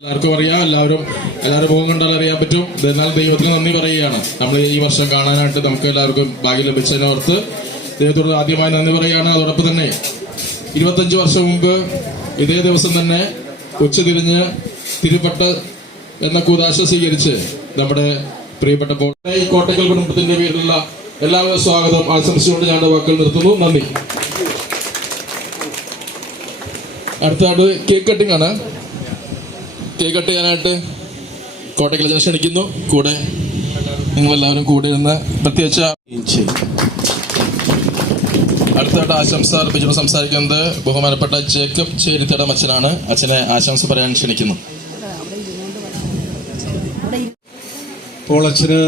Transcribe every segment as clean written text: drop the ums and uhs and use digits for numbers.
എല്ലാവർക്കും അറിയാം, എല്ലാവരും മുഖം കണ്ടാൽ അറിയാൻ പറ്റും. എന്നാൽ ദൈവത്തിന് നന്ദി പറയുകയാണ്. നമ്മൾ ഈ വർഷം കാണാനായിട്ട് നമുക്ക് എല്ലാവർക്കും ഭാഗ്യം ലഭിച്ചതിനോർത്ത് ദൈവത്തോട് ആദ്യമായി നന്ദി പറയുകയാണ്. അതോടൊപ്പം തന്നെ 25 വർഷം മുമ്പ് ഇതേ ദിവസം തന്നെ ഉച്ചതിരിഞ്ഞ് തിരുപ്പട്ട് എന്ന കൂദാശ സ്വീകരിച്ച് നമ്മുടെ പ്രിയപ്പെട്ട കോട്ടയ്ക്കൽ കുടുംബത്തിന്റെ പേരിലുള്ള എല്ലാവരും സ്വാഗതം ആശംസിച്ചുകൊണ്ട് ഞാൻ വാക്കുകൾ നിർത്തുന്നു. നന്ദി. അടുത്തത് കേക്ക് കട്ടിംഗ് ആണ്. കേക്ക് കട്ട് ചെയ്യാനായിട്ട് കോട്ടയ്ക്കൽ ജംഗ്ഷൻ ക്ഷണിക്കുന്നു. കൂടെ നിങ്ങളെല്ലാവരും കൂടെ നിന്ന് പ്രത്യേകിച്ച് അടുത്തായിട്ട് ആശംസ അർപ്പിച്ചുകൊണ്ട് സംസാരിക്കുന്നത് ബഹുമാനപ്പെട്ട ജേക്കബ് ചേരിത്തടം അച്ഛനാണ്. അച്ഛനെ ആശംസ പറയാൻ ക്ഷണിക്കുന്നു. അപ്പോൾ അച്ഛന്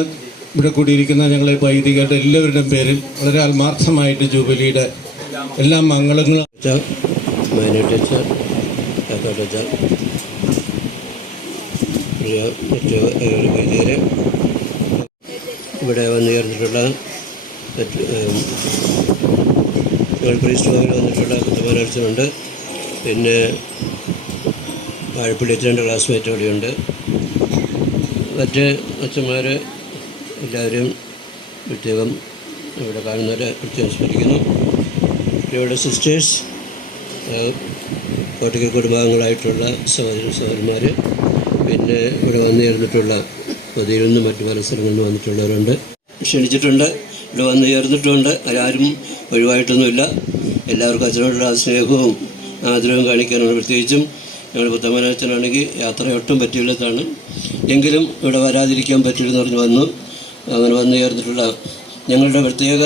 ഇവിടെ കൂടിയിരിക്കുന്ന ഞങ്ങളെ വൈദികരുടെ എല്ലാവരുടെയും പേരിൽ വളരെ ആത്മാർത്ഥമായിട്ട് ജൂബിലിയുടെ എല്ലാ മംഗളങ്ങളും വൈദികരെ ഇവിടെ വന്നു ചേർന്നിട്ടുള്ള പ്രീസ്റ്റോമിൽ വന്നിട്ടുള്ള കുത്തമാനച്ഛനുണ്ട്. പിന്നെ വാഴപ്പള്ളി അച്ഛൻ്റെ ക്ലാസ്മേറ്റ് അവിടെയുണ്ട്. മറ്റ് അച്ഛന്മാർ എല്ലാവരും പ്രത്യേകം ഇവിടെ കാണുന്നവരെ പ്രത്യേകം സ്മരിക്കുന്നു. ഇവിടെ സിസ്റ്റേഴ്സ്, കോട്ടയ്ക്കൽ കുടുംബാംഗങ്ങളായിട്ടുള്ള സഹോദരന്മാർ, പിന്നെ ഇവിടെ വന്നു ചേർന്നിട്ടുള്ള പൊതിയിൽ നിന്നും മറ്റു പല സ്ഥലങ്ങളിൽ നിന്ന് വന്നിട്ടുള്ളവരുണ്ട്, ക്ഷണിച്ചിട്ടുണ്ട്, ഇവിടെ വന്നു ചേർന്നിട്ടുണ്ട്. ആരും ഒഴിവായിട്ടൊന്നുമില്ല. എല്ലാവർക്കും അച്ഛനോടുള്ള സ്നേഹവും ആദരവും കാണിക്കാനാണ്. പ്രത്യേകിച്ചും ഞങ്ങളുടെ പുത്തമ്മനച്ഛനാണെങ്കിൽ യാത്ര ഒട്ടും പറ്റിയില്ലതാണ്, എങ്കിലും ഇവിടെ വരാതിരിക്കാൻ പറ്റില്ലെന്ന് പറഞ്ഞ് വന്നു. അങ്ങനെ വന്നു ചേർന്നിട്ടുള്ള ഞങ്ങളുടെ പ്രത്യേക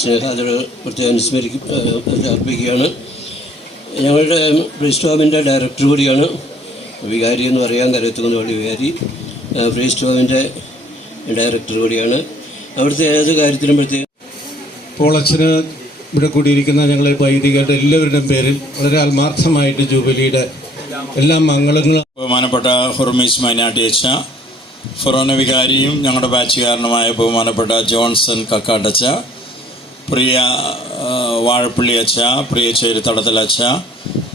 സ്നേഹാദരവ് പ്രത്യേകം അർപ്പിക്കുകയാണ്. ഞങ്ങളുടെ പ്രീസ്റ്റോമിൻ്റെ ഡയറക്ടർ കൂടിയാണ്, വികാരി എന്ന് പറയാൻ കരുത്തുന്ന പള്ളി വികാരി, പ്രീസ്റ്റോമിൻ്റെ ഡയറക്ടർ കൂടിയാണ്. അവിടുത്തെ ഏത് കാര്യത്തിലും പ്രത്യേകം. അപ്പോൾ അച്ഛന് ഇവിടെ കൂടിയിരിക്കുന്ന ഞങ്ങളെ വൈദികരുടെ എല്ലാവരുടെയും പേരിൽ വളരെ ആത്മാർത്ഥമായിട്ട് ജൂബിലിയുടെ എല്ലാ മംഗളങ്ങളും. ബഹുമാനപ്പെട്ട ഹുർമീസ് മൈനാട്ടി അച്ഛ, ഫൊറോന വികാരിയും ഞങ്ങളുടെ ബാച്ചുകാരനുമായ ബഹുമാനപ്പെട്ട ജോൺസൺ കക്കാട്ടച്ച, പ്രിയ വാഴപ്പള്ളി അച്ഛ, പ്രിയ ചേരിത്തടത്തിൽ അച്ഛ,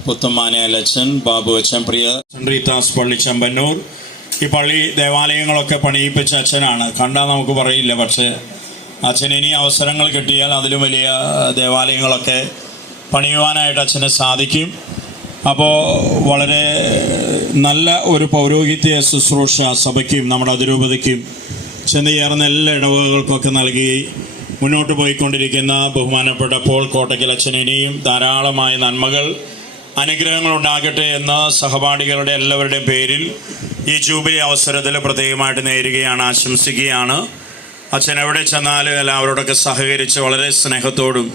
പുത്തമ്മാനയലച്ഛൻ, ബാബു അച്ഛൻ, പ്രിയ സെൻട്രീത്താസ് പള്ളി ചെമ്പന്നൂർ. ഈ പള്ളി ദേവാലയങ്ങളൊക്കെ പണിയിപ്പിച്ച അച്ഛനാണ്. കണ്ടാൽ നമുക്ക് പറയില്ല, പക്ഷേ അച്ഛന് ഇനി അവസരങ്ങൾ കിട്ടിയാൽ അതിലും വലിയ ദേവാലയങ്ങളൊക്കെ പണിയുവാനായിട്ട് അച്ഛന് സാധിക്കും. അപ്പോൾ വളരെ നല്ല ഒരു പൗരോഹിത്യ ശുശ്രൂഷ സഭയ്ക്കും നമ്മുടെ അതിരൂപതയ്ക്കും ചെന്ന് ചേർന്ന എല്ലാ ഇടവകകൾക്കൊക്കെ നൽകി മുന്നോട്ട് പോയിക്കൊണ്ടിരിക്കുന്ന ബഹുമാനപ്പെട്ട പോൾ കോട്ടയ്ക്കൽ അച്ഛന് ഇനിയും ധാരാളമായ നന്മകൾ, അനുഗ്രഹങ്ങൾ ഉണ്ടാകട്ടെ എന്ന സഹപാഠികളുടെ എല്ലാവരുടെയും പേരിൽ ഈ ജൂബിലി അവസരത്തിൽ പ്രത്യേകമായിട്ട് നേരുകയാണ്, ആശംസിക്കുകയാണ്. അച്ഛൻ എവിടെ ചെന്നാലും എല്ലാവരോടൊക്കെ സഹകരിച്ച് വളരെ സ്നേഹത്തോടും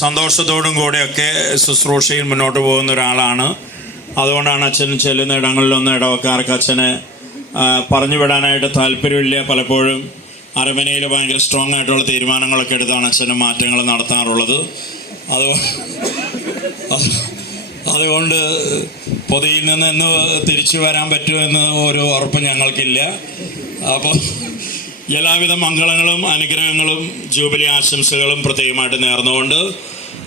സന്തോഷത്തോടും കൂടെയൊക്കെ ശുശ്രൂഷയിൽ മുന്നോട്ട് പോകുന്ന ഒരാളാണ്. അതുകൊണ്ടാണ് അച്ഛൻ ചെല്ലുന്ന ഇടങ്ങളിലൊന്നും ഇടവക്കാർക്ക് അച്ഛനെ പറഞ്ഞു വിടാനായിട്ട് താല്പര്യമില്ല. പലപ്പോഴും അരമനയിൽ ഭയങ്കര സ്ട്രോങ് ആയിട്ടുള്ള തീരുമാനങ്ങളൊക്കെ എടുത്താണ് അച്ഛന് മാറ്റങ്ങൾ നടത്താറുള്ളത്. അതുകൊണ്ട് പൊതിയിൽ നിന്ന് എന്ന് തിരിച്ചു വരാൻ പറ്റുമെന്ന് ഒരു ഉറപ്പ് ഞങ്ങൾക്കില്ല. അപ്പോൾ എല്ലാവിധ മംഗളങ്ങളും അനുഗ്രഹങ്ങളും ജൂബിലി ആശംസകളും പ്രത്യേകമായിട്ട് നേർന്നുകൊണ്ട്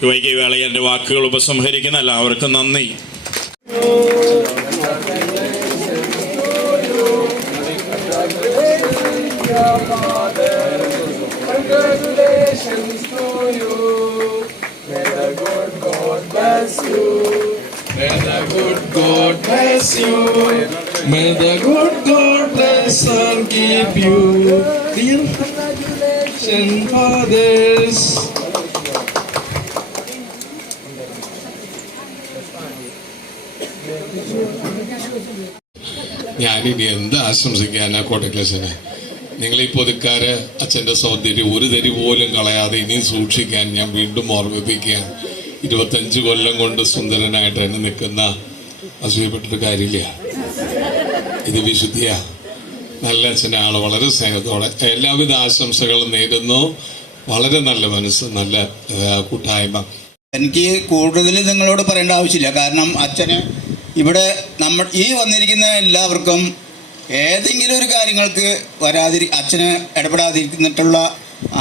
വൈകിയ വേളയിൽ എൻ്റെ വാക്കുകൾ ഉപസംഹരിക്കുന്ന എല്ലാവർക്കും നന്ദി. May the good God bless you. May the good God bless and keep you. Dear congratulations for this. ഞാനിനി എന്ത് ആശംസിക്കാനാ കോട്ടയ്ക്കലച്ഛനെ. നിങ്ങൾ ഈ പൊതുക്കാര് അച്ഛൻ്റെ സൗന്ദര്യം ഒരു തരി പോലും കളയാതെ ഇനിയും സൂക്ഷിക്കാൻ ഞാൻ വീണ്ടും ഓർമ്മിപ്പിക്കുകയാണ്. 25 കൊല്ലം കൊണ്ട് സുന്ദരനായിട്ട് തന്നെ നിൽക്കുന്ന അസൂയപ്പെട്ടൊരു കാര്യമില്ല. ഇത് വിശുദ്ധിയാ. നല്ല അച്ഛനാണ്. വളരെ സ്നേഹത്തോടെ എല്ലാവിധ ആശംസകളും നേരുന്നു. വളരെ നല്ല മനസ്സ്, നല്ല കൂട്ടായ്മ. എനിക്ക് കൂടുതൽ നിങ്ങളോട് പറയേണ്ട ആവശ്യമില്ല. കാരണം അച്ഛന് ഇവിടെ ഈ വന്നിരിക്കുന്ന എല്ലാവർക്കും ഏതെങ്കിലും ഒരു കാര്യങ്ങൾക്ക് അച്ഛന് ഇടപെടാതിരുന്നിട്ടുള്ള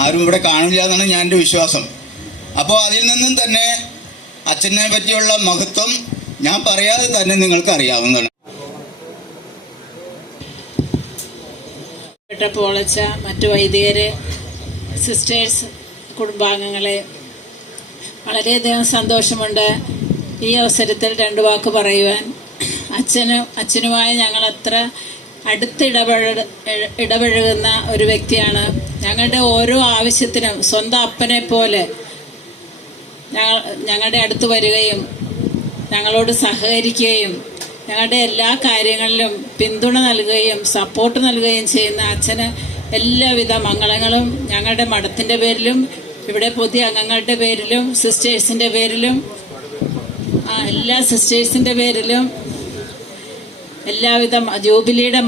ആരും ഇവിടെ കാണില്ല എന്നാണ് ഞാൻ എൻ്റെ വിശ്വാസം. അപ്പോൾ അതിൽ നിന്നും തന്നെ അച്ഛനെ പറ്റിയുള്ള മഹത്വം ഞാൻ പറയാതെ തന്നെ നിങ്ങൾക്ക് അറിയാവുന്നതാണ്. ബഹുമാനപ്പെട്ട പോളച്ച, മറ്റു വൈദികര്, സിസ്റ്റേഴ്സ്, കുടുംബാംഗങ്ങളെ, വളരെയധികം സന്തോഷമുണ്ട് ഈ അവസരത്തിൽ 2 വാക്ക് പറയുവാൻ. അച്ഛനുമായി ഞങ്ങൾ അത്ര അടുത്ത് ഇടപഴകുന്ന ഒരു വ്യക്തിയാണ്. ഞങ്ങളുടെ ഓരോ ആവശ്യത്തിനും സ്വന്തം അപ്പനെ പോലെ ഞങ്ങളുടെ അടുത്ത് വരികയും ഞങ്ങളോട് സഹകരിക്കുകയും ഞങ്ങളുടെ എല്ലാ കാര്യങ്ങളിലും പിന്തുണ നൽകുകയും സപ്പോർട്ട് നൽകുകയും ചെയ്യുന്ന അച്ഛന് എല്ലാവിധ മംഗളങ്ങളും ഞങ്ങളുടെ മഠത്തിൻ്റെ പേരിലും ഇവിടെ പുതിയ അംഗങ്ങളുടെ പേരിലും സിസ്റ്റേഴ്സിൻ്റെ പേരിലും എല്ലാ സിസ്റ്റേഴ്സിൻ്റെ പേരിലും എല്ലാവിധ ജൂബിലിയുടെ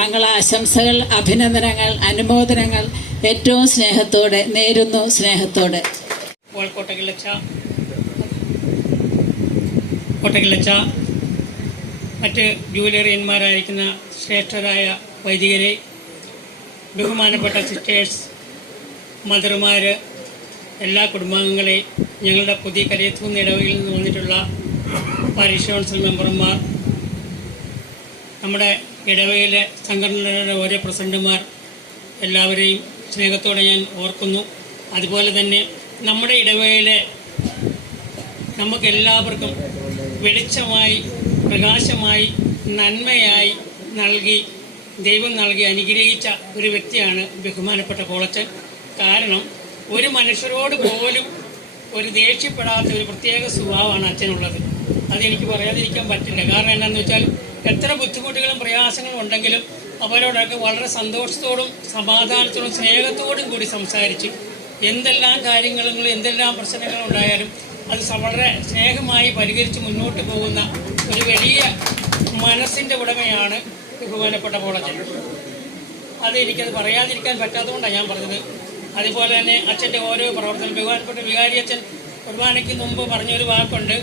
മംഗളാശംസകൾ, അഭിനന്ദനങ്ങൾ, അനുമോദനങ്ങൾ ഏറ്റവും സ്നേഹത്തോടെ നേരുന്നു. സ്നേഹത്തോടെ. കോട്ടകിലച്ച, മറ്റ് ജൂവലറിയന്മാരായിരിക്കുന്ന ശ്രേഷ്ഠരായ വൈദികരെ, ബഹുമാനപ്പെട്ട സിസ്റ്റേഴ്സ്, മദർമാർ, എല്ലാ കുടുംബാംഗങ്ങളെ, ഞങ്ങളുടെ പുതിയ കരയത്തുനിന്ന് ഇടവകയിൽ നിന്ന് വന്നിട്ടുള്ള പാരിഷ് കൗൺസിൽ മെമ്പർമാർ, നമ്മുടെ ഇടവകയിലെ സംഘടനകളുടെ ഓരോ പ്രസിഡന്റുമാർ, എല്ലാവരെയും സ്നേഹത്തോടെ ഞാൻ ഓർക്കുന്നു. അതുപോലെ തന്നെ നമ്മുടെ ഇടവകയിലെ നമുക്കെല്ലാവർക്കും വെളിച്ചമായി, പ്രകാശമായി, നന്മയായി ദൈവം നൽകി അനുഗ്രഹിച്ച ഒരു വ്യക്തിയാണ് ബഹുമാനപ്പെട്ട പോളച്ചൻ. കാരണം ഒരു മനുഷ്യരോട് പോലും ഒരു ദേഷ്യപ്പെടാത്ത ഒരു പ്രത്യേക സ്വഭാവമാണ് അച്ഛനുള്ളത്. അതെനിക്ക് പറയാതിരിക്കാൻ പറ്റില്ല. കാരണം എന്താണെന്ന് വെച്ചാൽ എത്ര ബുദ്ധിമുട്ടുകളും പ്രയാസങ്ങളും ഉണ്ടെങ്കിലും അവരോടൊക്കെ വളരെ സന്തോഷത്തോടും സമാധാനത്തോടും സ്നേഹത്തോടും കൂടി സംസാരിച്ച് എന്തെല്ലാം കാര്യങ്ങളും എന്തെല്ലാം പ്രശ്നങ്ങളും ഉണ്ടായാലും അത് വളരെ സ്നേഹമായി പരിഹരിച്ച് മുന്നോട്ട് പോകുന്ന ഒരു വലിയ മനസ്സിൻ്റെ ഉടമയാണ് ബഹുമാനപ്പെട്ട പോളച്ചൻ. എനിക്കത് പറയാതിരിക്കാൻ പറ്റാത്തതുകൊണ്ടാണ് ഞാൻ പറഞ്ഞത്. അതുപോലെ തന്നെ അച്ഛൻ്റെ ഓരോ പ്രവർത്തനം, ബഹുമാനപ്പെട്ട വികാരി അച്ഛൻ കുർബാനയ്ക്ക് മുമ്പ് പറഞ്ഞൊരു വാക്കുണ്ട്,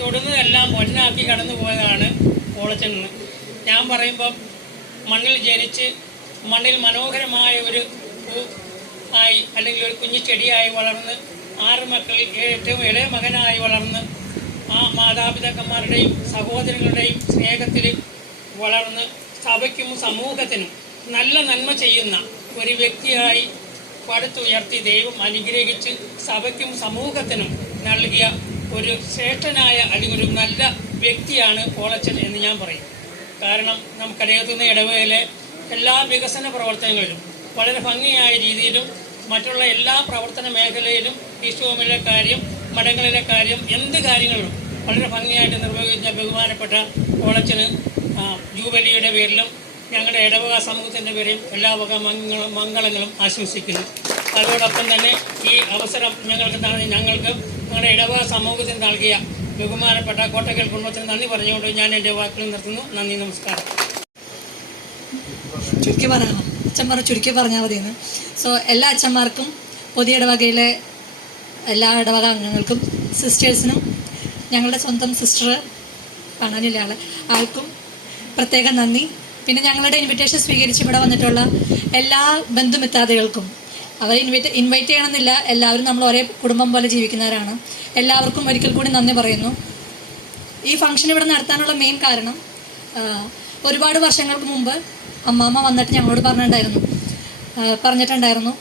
തൊടുന്നതെല്ലാം പൊന്നാക്കി കടന്നു പോയതാണ് പോളച്ചൻ എന്ന്. ഞാൻ പറയുമ്പം മണ്ണിൽ ജനിച്ച് മണ്ണിൽ മനോഹരമായ ഒരു പൂ ആയി അല്ലെങ്കിൽ ഒരു കുഞ്ഞു ചെടിയായി വളർന്ന് 6 മക്കളിൽ ഏറ്റവും ഇളയ മകനായി വളർന്ന് ആ മാതാപിതാക്കന്മാരുടെയും സഹോദരങ്ങളുടെയും സ്നേഹത്തിൽ വളർന്ന് സഭയ്ക്കും സമൂഹത്തിനും നല്ല നന്മ ചെയ്യുന്ന ഒരു വ്യക്തിയായി പടുത്തുയർത്തി ദൈവം അനുഗ്രഹിച്ച് സഭയ്ക്കും സമൂഹത്തിനും നൽകിയ ഒരു ശ്രേഷ്ഠനായ അല്ലെങ്കിൽ ഒരു നല്ല വ്യക്തിയാണ് പോളച്ചൻ എന്ന് ഞാൻ പറയും. കാരണം നമുക്കറിയാവുന്ന ഇടവകയിലെ എല്ലാ വികസന പ്രവർത്തനങ്ങളിലും വളരെ ഭംഗിയായ രീതിയിലും മറ്റുള്ള എല്ലാ പ്രവർത്തന മേഖലയിലും ഈശോമിലെ കാര്യം, മഠങ്ങളിലെ കാര്യം, എന്ത് കാര്യങ്ങളിലും വളരെ ഭംഗിയായിട്ട് നിർവഹിച്ച ബഹുമാനപ്പെട്ട പോളച്ചന് ജൂബലിയുടെ പേരിലും ഞങ്ങളുടെ ഇടവക സമൂഹത്തിൻ്റെ പേരിലും എല്ലാ വക മംഗളങ്ങളും ആശംസിക്കുന്നു. അതോടൊപ്പം തന്നെ ഈ അവസരം ഞങ്ങൾക്ക് ഞങ്ങളുടെ ഇടവക സമൂഹത്തിന് നൽകിയ ബഹുമാനപ്പെട്ട കോട്ടക്കൽ കുടുംബത്തിന് നന്ദി പറഞ്ഞുകൊണ്ട് ഞാൻ എൻ്റെ വാക്കുകൾ നിർത്തുന്നു. നന്ദി, നമസ്കാരം. ചുരുക്കി പറഞ്ഞാൽ മതിയെന്ന്. സോ എല്ലാ അച്ഛന്മാർക്കും, പുതിയ ഇടവകയിലെ എല്ലാ ഇടവക അംഗങ്ങൾക്കും, സിസ്റ്റേഴ്സിനും, ഞങ്ങളുടെ സ്വന്തം സിസ്റ്റർ കാണാനില്ല ആൾക്കും പ്രത്യേകം നന്ദി. പിന്നെ ഞങ്ങളുടെ ഇൻവിറ്റേഷൻ സ്വീകരിച്ച് ഇവിടെ വന്നിട്ടുള്ള എല്ലാ ബന്ധുമിത്രാദികൾക്കും, അവരെ ഇൻവൈറ്റ് ചെയ്യണമെന്നില്ല, എല്ലാവരും നമ്മൾ ഒരേ കുടുംബം പോലെ ജീവിക്കുന്നവരാണ്. എല്ലാവർക്കും ഒരിക്കൽ കൂടി നന്ദി പറയുന്നു. ഈ ഫംഗ്ഷൻ ഇവിടെ നടത്താനുള്ള മെയിൻ കാരണം, ഒരുപാട് വർഷങ്ങൾക്ക് മുമ്പ് അമ്മാമ്മ വന്നിട്ട് ഞങ്ങളോട് പറഞ്ഞിട്ടുണ്ടായിരുന്നു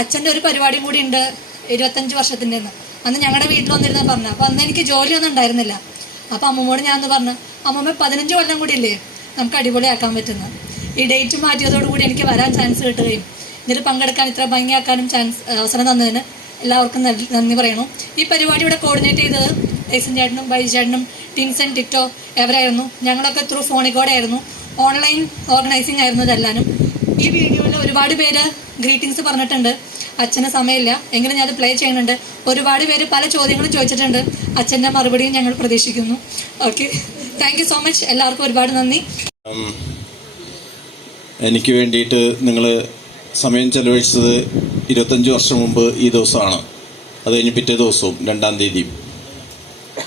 അച്ഛൻ്റെ ഒരു പരിപാടിയും കൂടി ഉണ്ട് 25 വർഷത്തിൻ്റെ എന്ന്. അന്ന് ഞങ്ങളുടെ വീട്ടിൽ വന്നിരുന്ന പറഞ്ഞു. അപ്പോൾ അന്ന് എനിക്ക് ജോലിയൊന്നും ഉണ്ടായിരുന്നില്ല. അപ്പോൾ അമ്മമ്മോട് ഞാൻ പറഞ്ഞു, അമ്മമ്മ 15 കൊല്ലം കൂടി ഇല്ലേ നമുക്ക് അടിപൊളിയാക്കാൻ പറ്റുന്നത്. ഈ ഡേറ്റ് മാറ്റിയതോടുകൂടി എനിക്ക് വരാൻ ചാൻസ് കിട്ടുകയും ഇതിൽ പങ്കെടുക്കാൻ ഇത്ര ഭംഗിയാക്കാനും അവസരം തന്നതിന് എല്ലാവർക്കും നന്ദി പറയണം. ഈ പരിപാടി ഇവിടെ കോർഡിനേറ്റ് ചെയ്തത് ടൈസൺ ചേട്ടനും ബൈജു ചേട്ടനും ടിൻസൺ ടിക്ടോ എവരായിരുന്നു. ഞങ്ങളൊക്കെ ത്രൂ ഫോണിൽ ആയിരുന്നു, ഓൺലൈൻ ഓർഗനൈസിങ് ആയിരുന്നു ഇതെല്ലാനും. ഈ വീഡിയോയിൽ ഒരുപാട് പേര് ഗ്രീറ്റിങ്സ് പറഞ്ഞിട്ടുണ്ട്. അച്ഛന് സമയമില്ല എങ്കിലും ഞാനത് പ്ലേ ചെയ്യുന്നുണ്ട്. ഒരുപാട് പേര് പല ചോദ്യങ്ങളും ചോദിച്ചിട്ടുണ്ട്. അച്ഛൻ്റെ മറുപടിയും ഞങ്ങൾ പ്രതീക്ഷിക്കുന്നു. Okay, thank you so much. എല്ലാവർക്കും ഒരുപാട് നന്ദി. എനിക്ക് വേണ്ടിയിട്ട് നിങ്ങൾ സമയം ചെലവഴിച്ചത് 25 വർഷം മുമ്പ് ഈ ദിവസമാണ്. അത് കഴിഞ്ഞ് പിറ്റേ ദിവസവും 2-ാം തീയതിയും.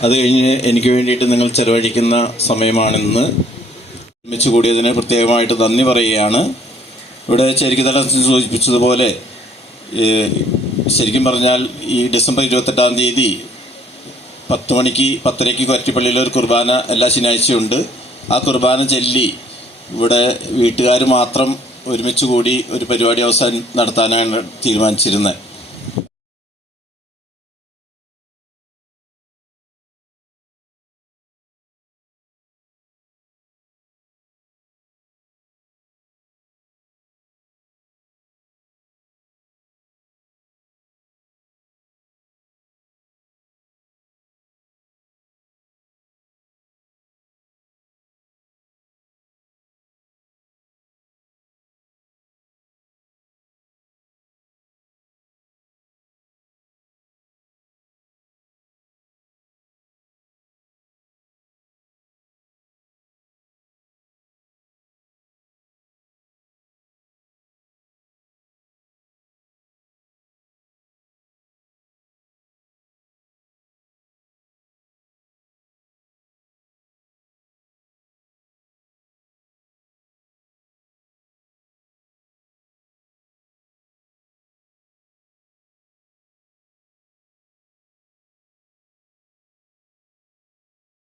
അത് കഴിഞ്ഞ് എനിക്ക് വേണ്ടിയിട്ട് നിങ്ങൾ ചെലവഴിക്കുന്ന സമയമാണെന്ന് ഒരുമിച്ച് കൂടിയതിന് പ്രത്യേകമായിട്ട് നന്ദി പറയുകയാണ്. ഇവിടെ ചെരിക്കുതല സൂചിപ്പിച്ചതുപോലെ ശരിക്കും പറഞ്ഞാൽ ഈ ഡിസംബർ 28-ാം തീയതി 10 മണിക്ക് 10:30 കൊരട്ടിപ്പള്ളിയിൽ ഒരു കുർബാന എല്ലാ ശനിയാഴ്ചയുണ്ട്. ആ കുർബാന ചൊല്ലി ഇവിടെ വീട്ടുകാർ മാത്രം ഒരുമിച്ച് കൂടി ഒരു പരിപാടി അവസാനം നടത്താനാണ് തീരുമാനിച്ചിരുന്നത്.